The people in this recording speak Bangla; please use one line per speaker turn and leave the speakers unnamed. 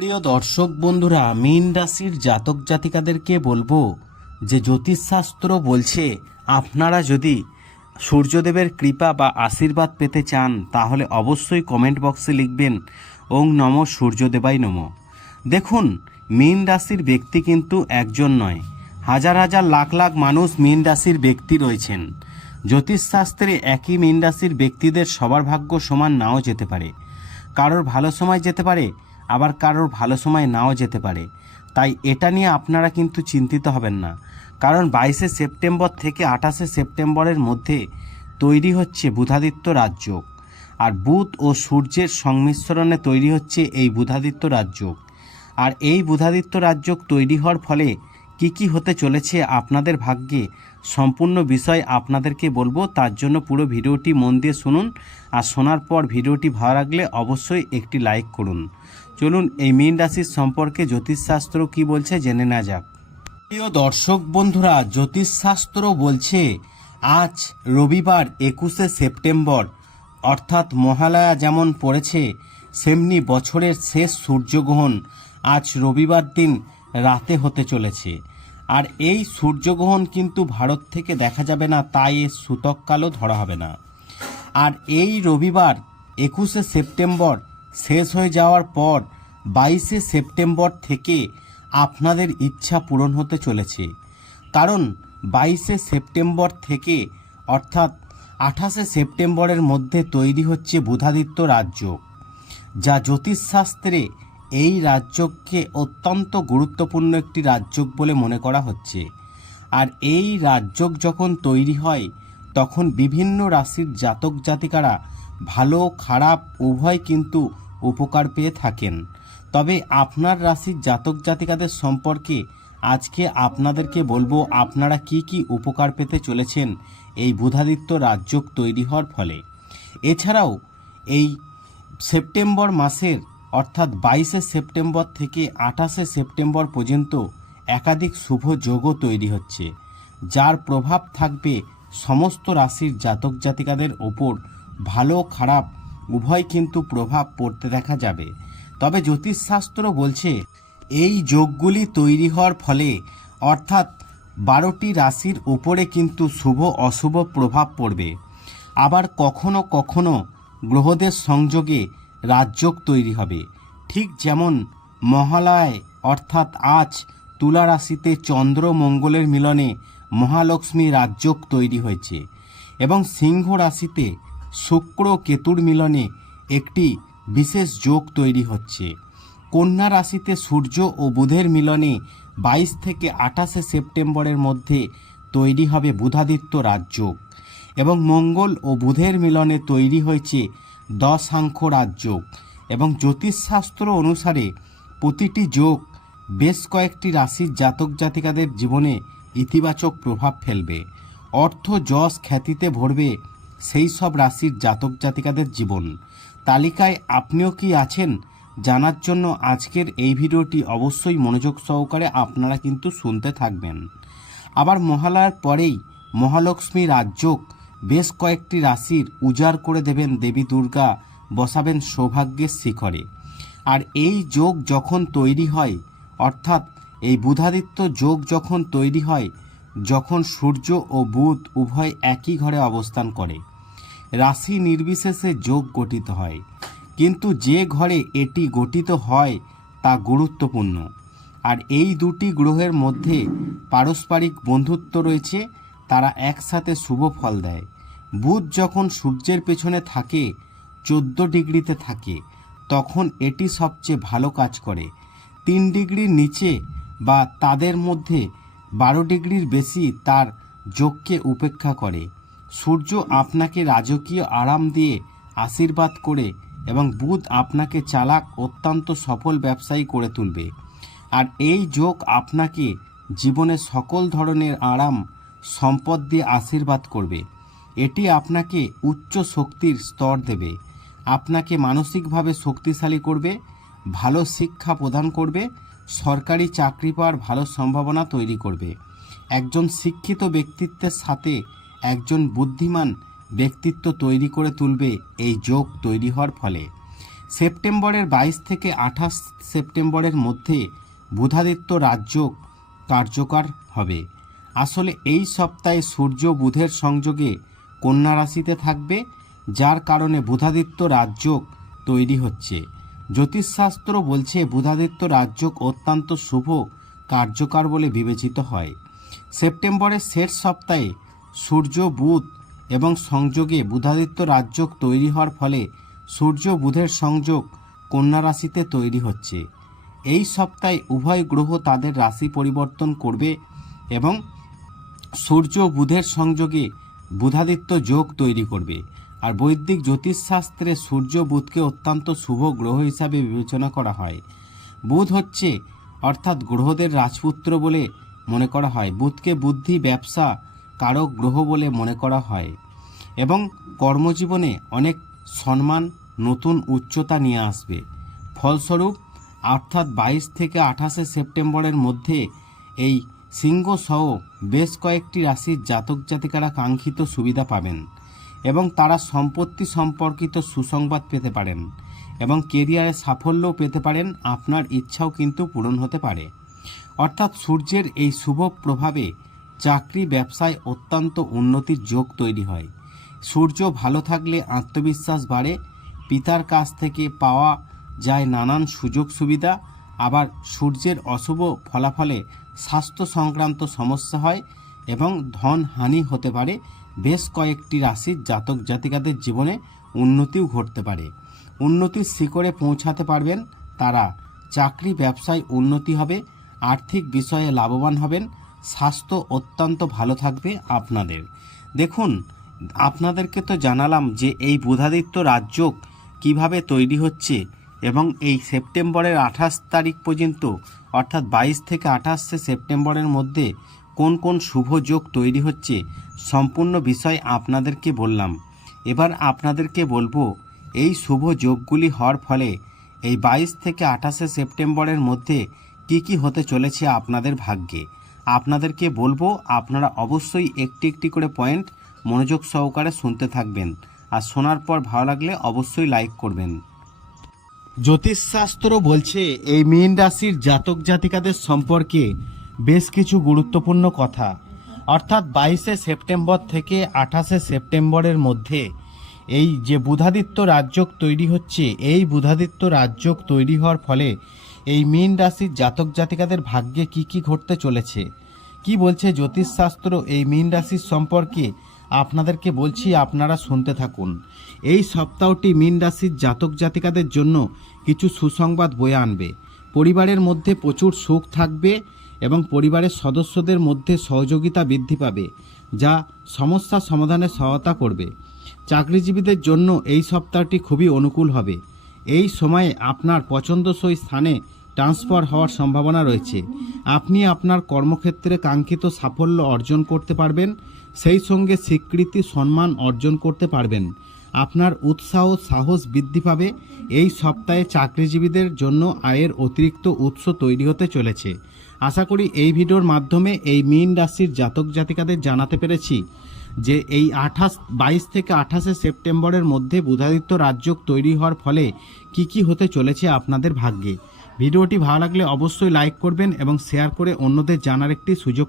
প্রিয় দর্শক বন্ধুরা, মীন রাশির জাতক জাতিকাদেরকে বলব যে জ্যোতিষশাস্ত্র বলছে, আপনারা যদি সূর্যদেবের কৃপা বা আশীর্বাদ পেতে চান, তাহলে অবশ্যই কমেন্ট বক্সে লিখবেন, ওং নম সূর্যদেবাই নম। দেখুন, মীন রাশির ব্যক্তি কিন্তু একজন নয়। হাজার হাজার লাখ লাখ মানুষ মীন রাশির ব্যক্তি রয়েছেন। জ্যোতিষশাস্ত্রে একই মীন রাশির ব্যক্তিদের সবার ভাগ্য সমান নাও যেতে পারে। কারোর ভালো সময় যেতে পারে আবার কারোর ভালো সময় নাও যেতে পারে। তাই এটা নিয়ে আপনারা কিন্তু চিন্তিত হবেন না। কারণ বাইশে সেপ্টেম্বর থেকে আঠাশে সেপ্টেম্বরের মধ্যে তৈরি হচ্ছে বুধাদিত্য রাজ্য আর বুধ ও সূর্যের সংমিশ্রণে তৈরি হচ্ছে এই বুধাদিত্য রাজ্য আর এই বুধাদিত্য রাজ্য তৈরি হওয়ার ফলে কি কি হতে চলেছে আপনাদের ভাগ্যে সম্পূর্ণ বিষয় আপনাদেরকে বলব। তার জন্য পুরো ভিডিওটি মন দিয়ে শুনুন। আর শোনার পর ভিডিওটি ভালো লাগলে অবশ্যই একটি লাইক করুন। চলুন এই মীন রাশির সম্পর্কে জ্যোতিষশাস্ত্র কি বলছে জেনে না যাক। প্রিয় দর্শক বন্ধুরা, জ্যোতিষশাস্ত্র বলছে, আজ রবিবার একুশে সেপ্টেম্বর, অর্থাৎ মহালয়া যেমন পড়েছে, সেমনি বছরের শেষ সূর্যগ্রহণ আজ রবিবার দিন রাতে হতে চলেছে। আর এই সূর্যগ্রহণ কিন্তু ভারত থেকে দেখা যাবে না, তাই এর সূতককালও ধরা হবে না। আর এই রবিবার একুশে সেপ্টেম্বর শেষ হয়ে যাওয়ার পর বাইশে সেপ্টেম্বর থেকে আপনাদের ইচ্ছা পূরণ হতে চলেছে। কারণ বাইশে সেপ্টেম্বর থেকে, অর্থাৎ আঠাশে সেপ্টেম্বরের মধ্যে তৈরি হচ্ছে বুধাদিত্য রাজ্য, যা জ্যোতিষশাস্ত্রে এই রাজ্যকে অত্যন্ত গুরুত্বপূর্ণ একটি রাজ্য বলে মনে করা হচ্ছে। আর এই রাজ্য যখন তৈরি হয়, তখন বিভিন্ন রাশির জাতক জাতিকারা ভালো, খারাপ, উভয় কিন্তু উপকার পেয়ে থাকেন। তবে আপনার রাশির জাতক জাতিকাদের সম্পর্কে আজকে আপনাদেরকে বলব, আপনারা কি কি উপকার পেতে চলেছেন এই বুধাদিত্য রাজ্য তৈরি হওয়ার ফলে। এছাড়াও এই সেপ্টেম্বর মাসের, অর্থাৎ বাইশে সেপ্টেম্বর থেকে আঠাশে সেপ্টেম্বর পর্যন্ত একাধিক শুভ যোগও তৈরি হচ্ছে, যার প্রভাব থাকবে সমস্ত রাশির জাতক জাতিকাদের ওপর ভালো খারাপ, উভয় কিন্তু প্রভাব পড়তে দেখা যাবে। তবে জ্যোতিষশাস্ত্র বলছে, এই যোগগুলি তৈরি হওয়ার ফলে, অর্থাৎ বারোটি রাশির উপরে কিন্তু শুভ অশুভ প্রভাব পড়বে। আবার কখনো কখনো গ্রহদের সংযোগে রাজযোগ তৈরি হবে। ঠিক যেমন মহালয়, অর্থাৎ আজ তুলা রাশিতে চন্দ্র মঙ্গলের মিলনে মহালক্ষ্মী রাজযোগ তৈরি হয়েছে। এবং সিংহ রাশিতে শুক্র কেতুর মিলনে একটি বিশেষ যোগ তৈরি হচ্ছে। কন্যা রাশিতে সূর্য ও বুধের মিলনে বাইশ থেকে আঠাশে সেপ্টেম্বরের মধ্যে তৈরি হবে বুধাদিত্য রাজযোগ এবং মঙ্গল ও বুধের মিলনে তৈরি হয়েছে দশাঙ্ক রাজযোগ এবং জ্যোতিষশাস্ত্র অনুসারে প্রতিটি যোগ বেশ কয়েকটি রাশির জাতক জাতিকাদের জীবনে ইতিবাচক প্রভাব ফেলবে। অর্থ যশ খ্যাতিতে ভরবে সেই সব রাশির জাতক জাতিকাদের জীবন। তালিকায় আপনিও কি আছেন? জানার জন্য আজকের এই ভিডিওটি অবশ্যই মনোযোগ সহকারে আপনারা কিন্তু শুনতে থাকবেন। আবার মহালয়ার পরেই মহালক্ষ্মী রাজযোগ বেশ কয়েকটি রাশির উজাড় করে দেবেন দেবী দুর্গা, বসাবেন সৌভাগ্যের শিখরে। আর এই যোগ যখন তৈরি হয়, অর্থাৎ এই বুধাদিত্য যোগ যখন তৈরি হয় যখন সূর্য ও বুধ উভয় একই ঘরে অবস্থান করে, রাশি নির্বিশেষে যোগ গঠিত হয়। কিন্তু যে ঘরে এটি গঠিত হয়, তা গুরুত্বপূর্ণ। আর এই দুটি গ্রহের মধ্যে পারস্পরিক বন্ধুত্ব রয়েছে, তারা একসাথে শুভ ফল দেয়। বুধ যখন সূর্যের পেছনে থাকে, চোদ্দ ডিগ্রিতে থাকে, তখন এটি সবচেয়ে ভালো কাজ করে। তিন ডিগ্রির নিচে বা তাদের মধ্যে বারো ডিগ্রির বেশি তার যোগকে উপেক্ষা করে। সূর্য আপনাকে রাজকীয় আরাম দিয়ে আশীর্বাদ করে এবং বুধ আপনাকে চালাক, অত্যন্ত সফল ব্যবসায়ী করে তুলবে। আর এই যোগ আপনাকে জীবনে সকল ধরনের আরাম, সম্পদ দিয়ে আশীর্বাদ করবে। এটি আপনাকে উচ্চ শক্তির স্তর দেবে। আপনাকে মানসিকভাবে শক্তিশালী করবে, ভালো শিক্ষা প্রদান করবে সরকারি চাকরি পাওয়ার ভালো সম্ভাবনা তৈরি করবে। একজন শিক্ষিত ব্যক্তিত্বের সাথে একজন বুদ্ধিমান ব্যক্তিত্ব তৈরি করে তুলবে এই যোগ তৈরি হওয়ার ফলে। সেপ্টেম্বরের বাইশ থেকে আঠাশ সেপ্টেম্বরের মধ্যে বুধাদিত্য রাজ্য কার্যকর হবে। আসলে এই সপ্তাহে সূর্য বুধের সংযোগে কন্যা রাশিতে থাকবে, যার কারণে বুধাদিত্য রাজযোগ তৈরি হচ্ছে। জ্যোতিষশাস্ত্র বলছে বুধাদিত্য রাজযোগ অত্যন্ত শুভ, কার্যকর বলে বিবেচিত হয়। সেপ্টেম্বরের শেষ সপ্তাহে সূর্য, বুধ এবং সংযোগে বুধাদিত্য রাজযোগ তৈরি হওয়ার ফলে সূর্য, বুধের সংযোগ কন্যা রাশিতে তৈরি হচ্ছে। এই সপ্তাহে উভয় গ্রহ তাদের রাশি পরিবর্তন করবে এবং সূর্য, বুধের সংযোগে বুধাদিত্য যোগ তৈরি করবে। আর বৈদিক জ্যোতিষশাস্ত্রে সূর্য বুধকে অত্যন্ত শুভ গ্রহ হিসাবে বিবেচনা করা হয়। বুধ হচ্ছে, অর্থাৎ গ্রহদের রাজপুত্র বলে মনে করা হয়। বুধকে বুদ্ধি, ব্যবসা, কারক গ্রহ বলে মনে করা হয়। এবং কর্মজীবনে অনেক সম্মান, নতুন উচ্চতা নিয়ে আসবে। ফলস্বরূপ, অর্থাৎ বাইশ থেকে আঠাশে সেপ্টেম্বরের মধ্যে এই সিংহ সহ বেশ কয়েকটি রাশির জাতক জাতিকারা কাঙ্ক্ষিত সুবিধা পাবেন। এবং তারা সম্পত্তি সম্পর্কিত সুসংবাদ পেতে পারেন এবং কেরিয়ারে সাফল্যও পেতে পারেন, আপনার ইচ্ছাও কিন্তু পূরণ হতে পারে। অর্থাৎ সূর্যের এই শুভ প্রভাবে চাকরি, ব্যবসায় অত্যন্ত উন্নতির যোগ তৈরি হয়। সূর্য ভালো থাকলে আত্মবিশ্বাস বাড়ে, পিতার কাছ থেকে পাওয়া যায় নানান সুযোগ সুবিধা, আবার সূর্যের অশুভ ফলাফলে স্বাস্থ্য সংক্রান্ত সমস্যা হয় এবং ধন হানি হতে পারে বেশ কয়েকটি রাশির জাতক জাতিকাদের জীবনে উন্নতিও ঘটতে পারে। উন্নতির শিখরে পৌঁছাতে পারবেন তারা। চাকরি, ব্যবসায় উন্নতি হবে, আর্থিক বিষয়ে লাভবান হবেন, স্বাস্থ্য অত্যন্ত ভালো থাকবে আপনাদের। দেখুন, আপনাদেরকে তো জানালাম যে এই বুধাদিত্য রাজযোগ কীভাবে তৈরি হচ্ছে এবং এই সেপ্টেম্বরের আঠাশ তারিখ পর্যন্ত, অর্থাৎ বাইশ থেকে আঠাশে সেপ্টেম্বরের মধ্যে কোন কোন শুভ যোগ তৈরি হচ্ছে সম্পূর্ণ বিষয় আপনাদেরকে বললাম। এবার আপনাদেরকে বলব, এই শুভ যোগগুলি হওয়ার ফলে এই বাইশ থেকে আঠাশে সেপ্টেম্বরের মধ্যে কি কি হতে চলেছে আপনাদের ভাগ্যে। আপনাদেরকে বলব, আপনারা অবশ্যই একটি একটি করে পয়েন্ট মনোযোগ সহকারে শুনতে থাকবেন। আর শোনার পর ভালো লাগলে অবশ্যই লাইক করবেন। জ্যোতিষশাস্ত্র বলছে, এই মীন রাশির জাতক জাতিকাদের সম্পর্কে বেশ কিছু গুরুত্বপূর্ণ কথা। অর্থাৎ বাইশে সেপ্টেম্বর থেকে আঠাশে সেপ্টেম্বরের মধ্যে এই যে বুধাদিত্য রাজযোগ তৈরি হচ্ছে, এই বুধাদিত্য রাজযোগ তৈরি হওয়ার ফলে এই মীন রাশির জাতক জাতিকাদের ভাগ্যে কি কি ঘটতে চলেছে? কি বলছে জ্যোতিষশাস্ত্র এই মীন রাশির সম্পর্কে? আপনাদেরকে বলছি, আপনারা শুনতে থাকুন। এই সপ্তাহটি মীন রাশির জাতক জাতিকাদের জন্য কিছু সুসংবাদ বয়ে আনবে। পরিবারের মধ্যে প্রচুর সুখ থাকবে এবং পরিবারের সদস্যদের মধ্যে সহযোগিতা বৃদ্ধি পাবে, যা সমস্যা সমাধানে সহায়তা করবে। চাকরিজীবীদের জন্য এই সপ্তাহটি খুবই অনুকূল হবে। এই সময়ে আপনার পছন্দসই স্থানে ট্রান্সফার হওয়ার সম্ভাবনা রয়েছে। আপনি আপনার কর্মক্ষেত্রে কাঙ্ক্ষিত সাফল্য অর্জন করতে পারবেন, সেই সঙ্গে স্বীকৃতি সম্মান অর্জন করতে পারবেন। আপনার উৎসাহ সাহস বৃদ্ধি পাবে। এই সপ্তাহে চাকরিজীবীদের জন্য আয়ের অতিরিক্ত উৎস তৈরি হতে চলেছে। আশা করি এই ভিডিওর মাধ্যমে এই মিন রাশির জাতক জাতিকাদের জানাতে পেরেছি যে এই আঠাশ, বাইশ থেকে আঠাশে সেপ্টেম্বরের মধ্যে বুধাদিত্য রাজযোগ তৈরি হওয়ার ফলে কি কি হতে চলেছে আপনাদের ভাগ্যে। ভিডিওটি ভালো লাগলে অবশ্যই লাইক করবেন এবং শেয়ার করে অন্যদের জানার একটি সুযোগ